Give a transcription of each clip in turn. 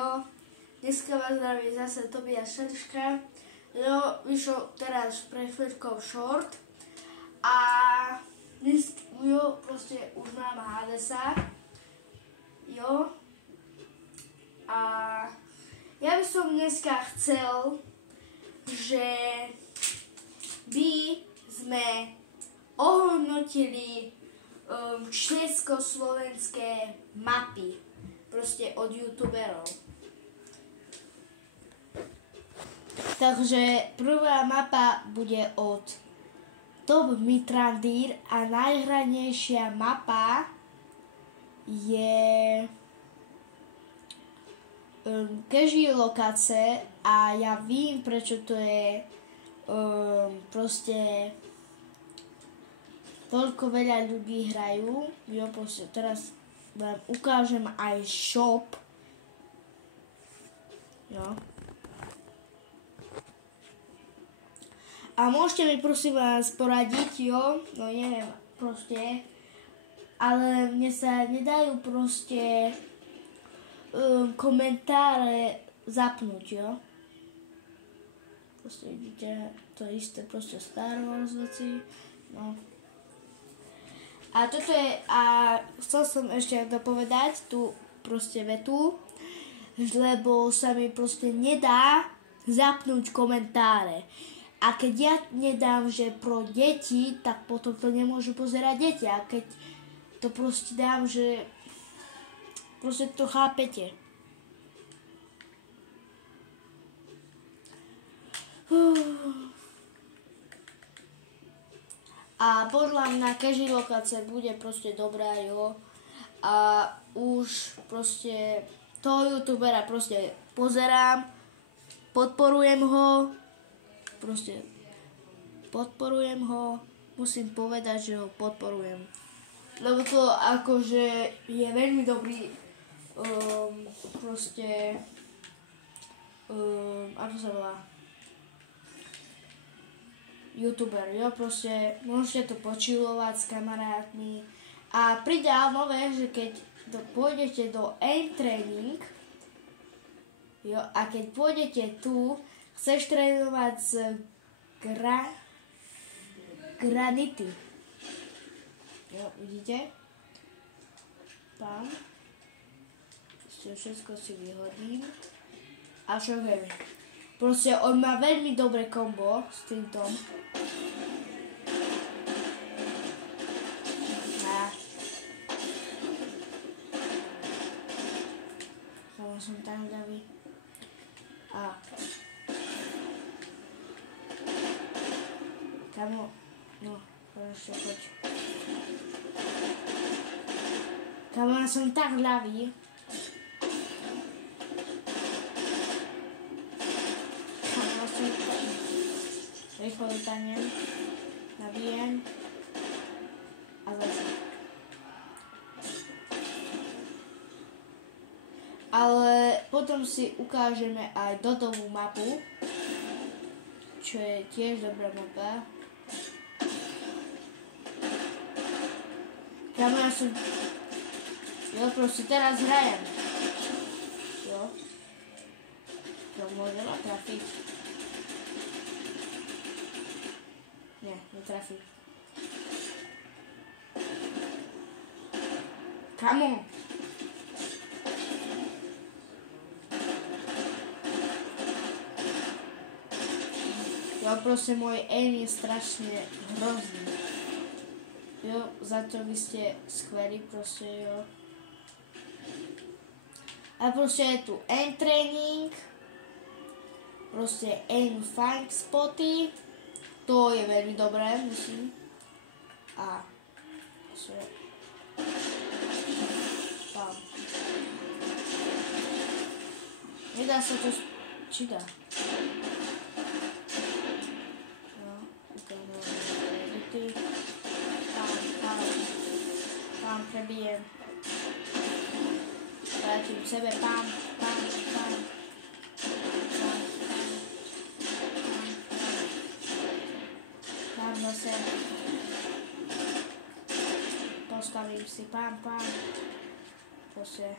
Jo, dneska vás zdraví zase Tobias Šadiška. Jo, vyšel teraz pre chvíľkou short a dnes, jo, proste už mám Hadesa. Jo. A ja by som dneska chcel, že by sme ohodnotili československé mapy proste od youtuberov. Takže prvá mapa bude od Top Mitrandír a najhranejšia mapa je Keží lokace a ja vím, prečo to je proste toľko veľa ľudí hrajú. Jo, proste teraz vám ukážem aj shop. Jo. A môžete mi prosím vás poradiť, jo, no neviem, proste, ale mne sa nedajú proste komentáre zapnúť, jo. Proste vidíte, to isté proste Star Wars veci, no. A toto je, a chcel som ešte dopovedať tú proste vetu, lebo sa mi proste nedá zapnúť komentáre. A keď ja nedám, že pro deti, tak potom to nemôžu pozerať deti. A keď to proste dám, že proste to chápete. A podľa mňa Keží lokácia bude proste dobrá, jo. A už proste toho youtubera proste pozerám, podporujem ho, proste podporujem ho, musím povedať, že ho podporujem. Lebo to akože je veľmi dobrý proste ako sa volá, youtuber, jo, proste môžete to počilovať s kamarátmi a pridal nové, že keď pôjdete do aim training, jo, a keď pôjdete tu, chceš trénovať z granity. Jo, vidíte? Tam. Všetko si vyhodím. A čo viem. Proste on má veľmi dobré kombo s týmto. Som tam davý. A kamo, no, ešte poď. Kamo, ja som tak ľavý. Kamo, ja som tak rýchlo vytanem, nabijem a zase. Ale potom si ukážeme aj Dodovú mapu, čo je tiež dobrá mapa. Kamo, ja som... Jo, proste teraz hrajem. Jo. To môže ma trafiť. Nie, netrafí. Kamo? Jo, proste môj aim je strašne hrozný. Jo, za to vy ste skvelí, proste, jo. A proste je tu aim training, proste aim find spoty, to je veľmi dobré, myslím. A proste, tam. Nedá sa to, či dá? Tam prebijem. Vrátim k sebe, pám. Pám zase. Postavím si, pám. Proste.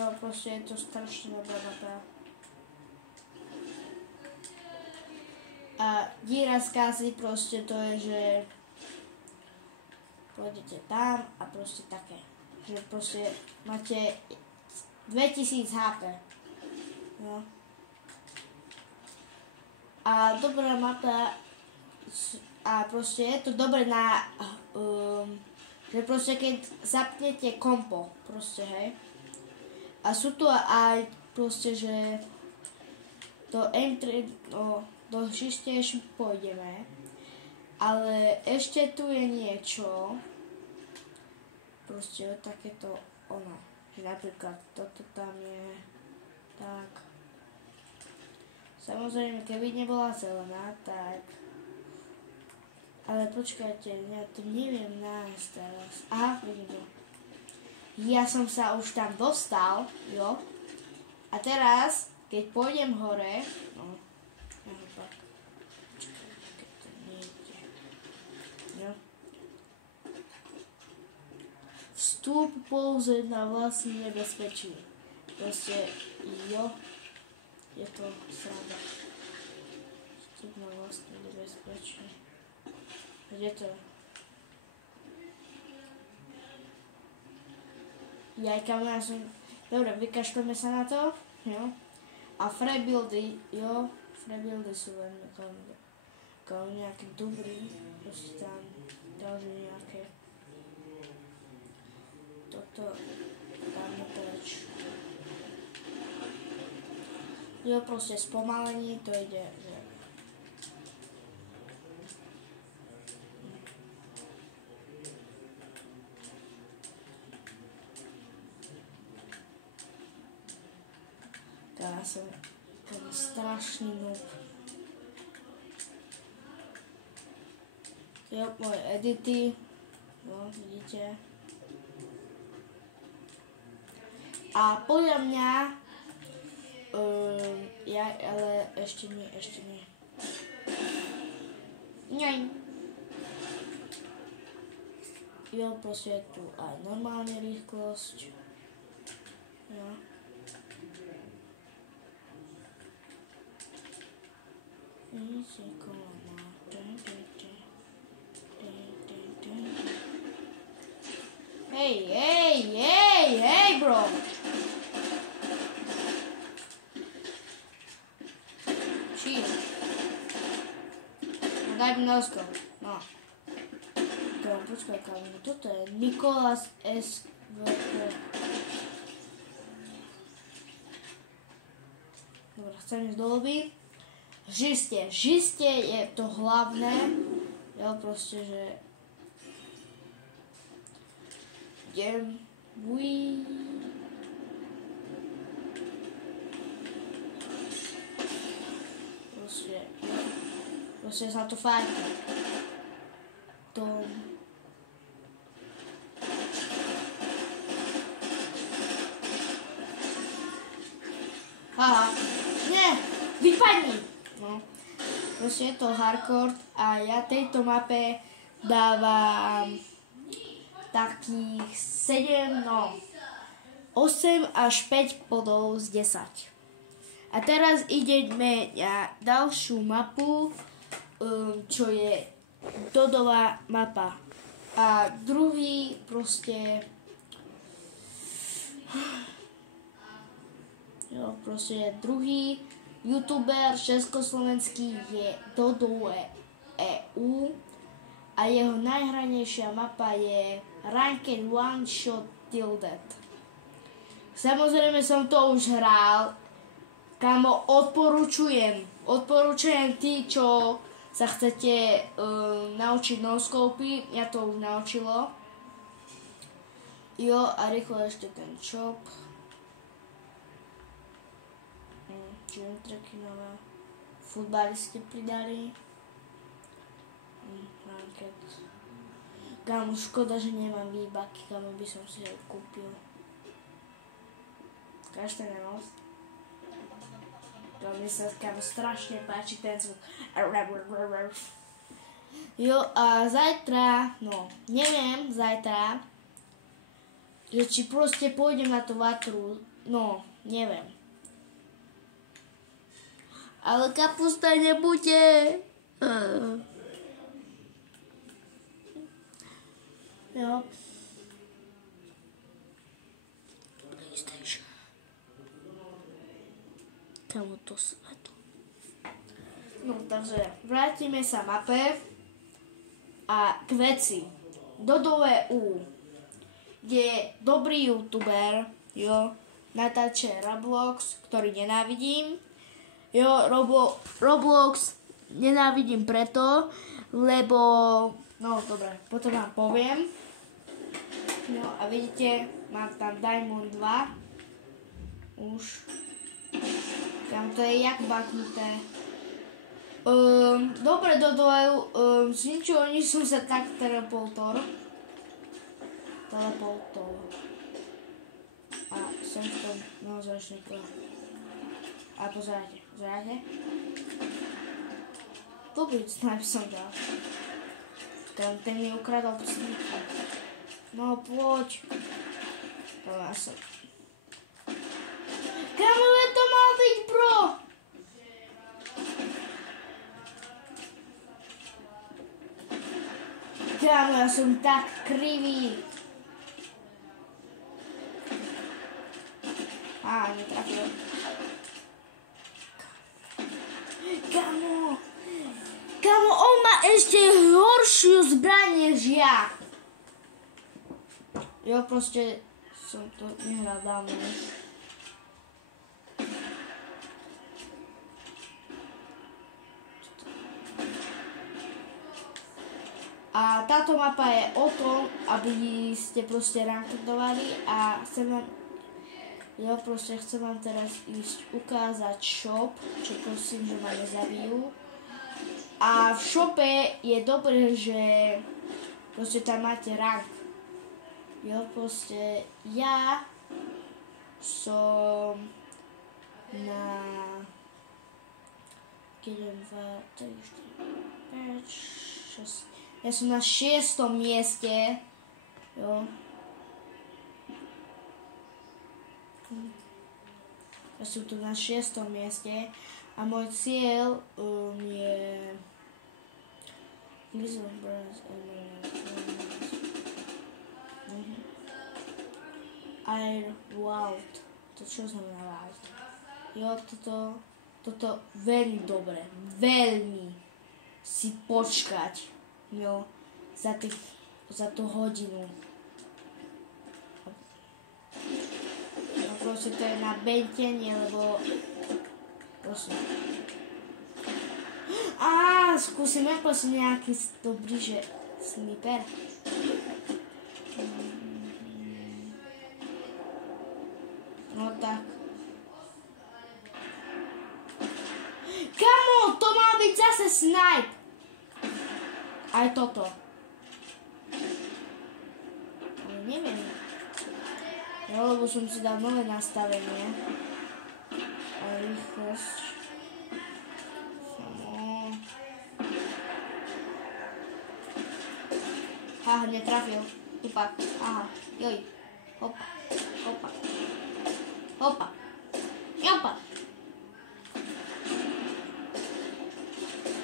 Jo, proste je to strašne dobrá mapa. A díra z kasy proste to je, že pôjdete tam a proste také. Že proste máte 2000 HP. No. A dobrá mapa a proste je to dobré na že proste keď zapnete kompo, proste hej. A sú tu aj proste, že do M3, do tiež pôjdeme, ale ešte tu je niečo, proste takéto ono, že napríklad toto tam je, tak. Samozrejme, keby nebola zelená, tak. Ale počkajte, ja to neviem nájsť teraz. Aha, vidím to. Ja som sa už tam dostal, jo. A teraz, keď pôjdem hore, no, naopak. Počkajte, keď to nejde. Jo. Vstup pouze na vlastní nebezpečí. Proste, jo. Je to sranda. Vstup na vlastní nebezpečí. Kde to je? Jajka, ja som... Dobre, vykašľujeme sa na to. Jo. A freebuildy, jo. Freebuildy sú veľmi ako nejaké dobrý. Proste tam ďalšie nejaké... Toto dáme preč. Jo, proste spomalenie, to ide, že... Ja som ten strašný noob. Jo, moje edity. No, vidíte. A podľa mňa ale ešte nie. Nej. Jo, proste je tu aj normálne rýchlosť. Jo. Hey, bro! Chill. Daj mi nosko. No. Počkaj, kámo, toto je Nikolas SVP. Dobre, chcem ísť do lobby. Žiste je to hlavné. Jo, proste, že... Idem. Proste sa to fajta. Tom. Aha. Nie, vypadni. No. Proste je to hardcore a ja tejto mape dávam takých 8 až 5 bodov z 10. A teraz ideme na ďalšiu mapu, čo je Dodová mapa. A druhý proste... Jo, proste druhý youtuber československý je Dodové EU a jeho najhranejšia mapa je Ranked One Shot Tilted. Samozrejme som to už hral, kamo odporúčujem tí, čo sa chcete naučiť no-scopy, ja to už naučilo. Jo, a rýchlo ešte ten shop. Tracky nové. Futbalisti pridali. Ranked. Kámo, škoda, že nemám výbaky, kámo by som si ho kúpil. Každý most. To mi sa kámo strašne páči ten zvuk. Jo, a zajtra, neviem zajtra, že či proste pôjdem na tú vatru No, neviem. Ale kapusta nebude. Jo. PlayStation. Kamo to svetu. No, takže vrátime sa mape a k veci. Dodo.eu je dobrý youtuber, jo, natáča Roblox, ktorý nenávidím. Jo, Roblox nenávidím preto, lebo, no dobre, potom vám poviem. No a vidíte, mám tam Diamond 2. Už. Tam to je jak baknuté. Dobre, Dodo.eu, z ničoho nič som sa tak teleportor. A som v tom naozaj ešte a pozerajte. Dobrý snipe som dal. Ten mi ukradol snipe. No poď. To ja som. Kamové to mal byť, bro? Kámo, ja som tak krivý. Netrafil. Kámo, on má ešte horšiu zbraň než ja. Jo, proste som to nehral dávno. A táto mapa je o tom, aby ste proste rankedovali a chcem vám teraz ísť ukázať shop, čo prosím, že ma nezabijú. A v shope je dobré, že proste tam máte rank. Jo, proste ja som na 1, 2, 3, 4, 5, 6. Ja som na 6. mieste. Jo. Ja som tu na 6. mieste a môj cieľ je Air Wild. To čo znamená Wild? Jo, toto veľmi dobre, veľmi si počkať, jo, za tú hodinu. No proste to je na bentenie, lebo prosím. Skúsime prosím nejaký dobrý, že sniper. No tak. Kamo, to má byť zase snipe. Aj toto. Ale neviem. Jo, lebo som si dal nové nastavenie. A rýchlosť. Aha, netrafil. Ipak. Aha, joj. Hopa.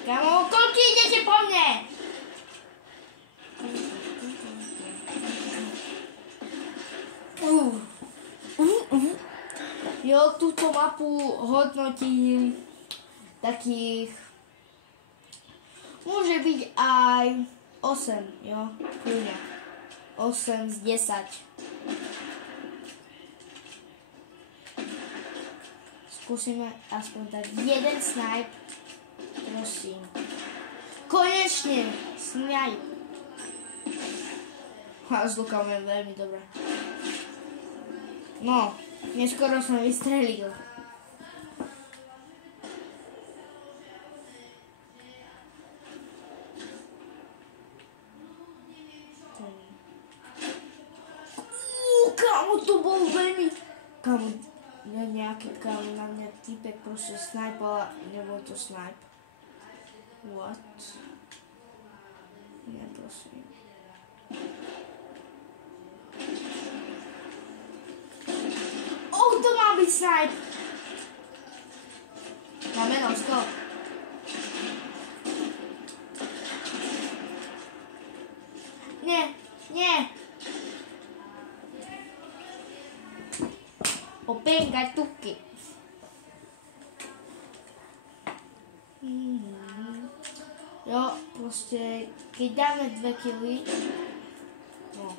Kamo, koľko idete po mne? Jo, túto mapu hodnotím takých, môže byť aj 8, jo, kľudne. 8 z 10. Skúsime aspoň dať jeden snipe. Prosím. Konečne! Snipe. Zlukavujem veľmi dobre. No, neskoro som vystrelil. Kámo, to bol veľmi... Kámo, nejaký kámo na mňa týpek proste snajpal a nebol to snipe. What? Neprosím. To byť snipe. Na menovsko. Nie, nie. Openga tuky. Jo, proste, keď dáme 2 kily, no.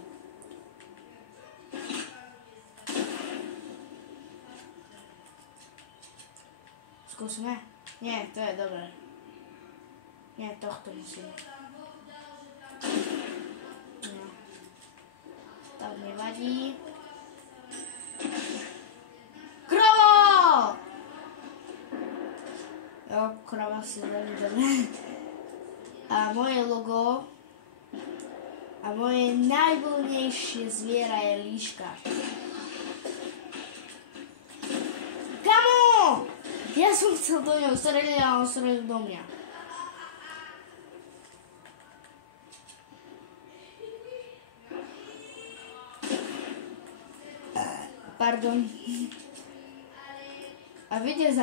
Skúsme? Nie, to je dobré. Nie, tohto musíme. No. Tak nevadí. Krava! Jo, krava si veľmi dobre. A moje logo a moje najvoľnejšie zviera je líška. Kamo! Ja som chcel do ňou streliť a on strelil do mňa. Pardon. A viete,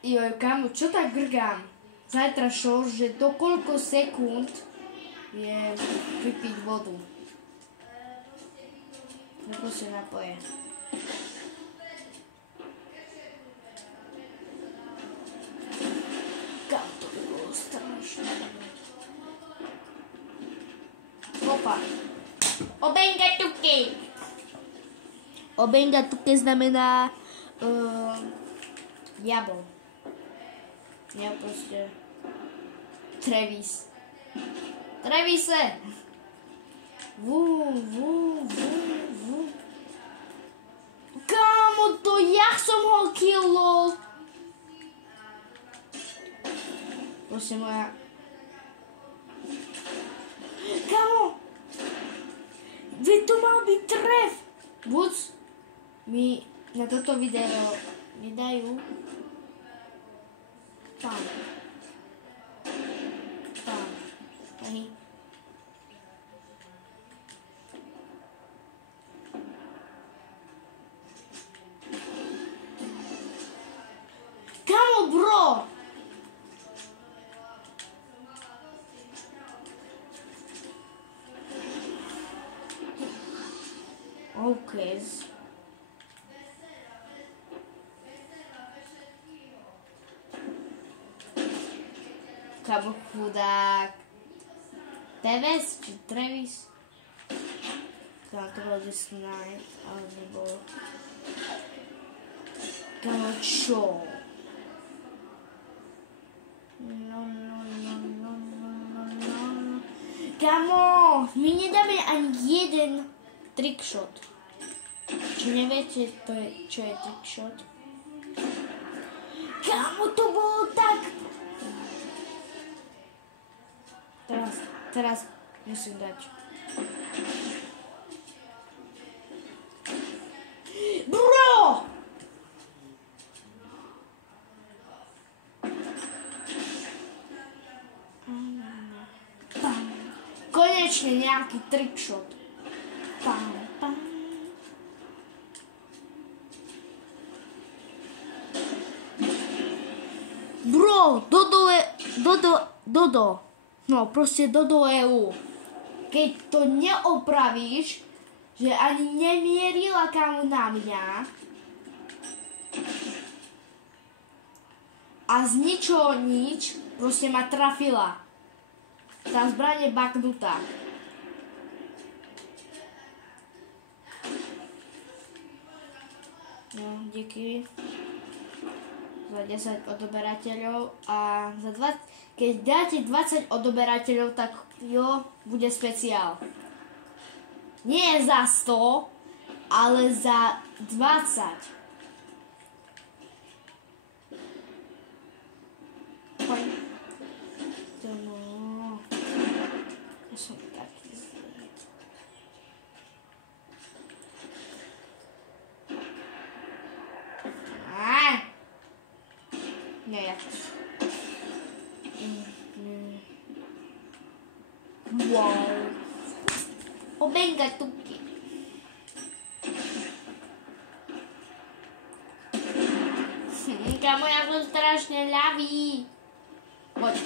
joj, kamo, čo tak grgám? Zajtra šor, že do koľko sekúnd je vypiť vodu. Nebo si napoje. Kam to by bolo strašné. Opa. Obenga tuky. Obenga tuky znamená diabol. Ja proste Travis. Travise! Kámo, to ja som ho killol! Proste moja... Kámo! Veď to mal byť tref! Buď mi na toto video nedajú tam. Hej. Kamo, bro! Okay. Kamo chudák. Travis či Travis? Kamo to bol Disney, ale nebolo. Kamo čo? No. Kamo, my nedáme ani jeden trickshot. Čo neviete, čo je trickshot? Kamo, to bolo tak... Teraz musím dať. Bro! Konečne nejaký trickshot. Bro, Dodo. No, proste Dodo EU. Keď to neopravíš, že ani nemierila kamu na mňa a z ničoho nič proste ma trafila. Tá zbraň je baknutá. No, díky za 10 odoberateľov a za 20... Keď dáte 20 odoberateľov, tak jo, bude speciál. Nie za 100, ale za 20. Poď. No. Ja som taký zlý. Nie, ja. Wow. Obenga tuky. kamo, ja som strašne ľavý. Poď.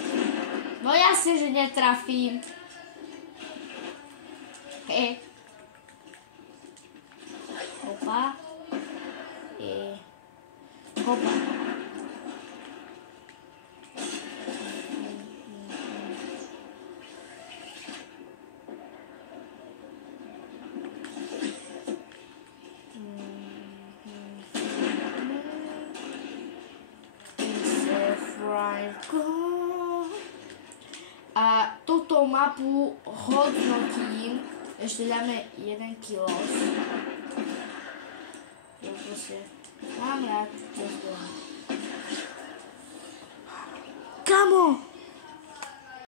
No jasne, že netrafím. Hopa. Hopa. A túto mapu hodnotím, ešte dáme 1 kilos. Ja proste mám rád to zbom. Kamo!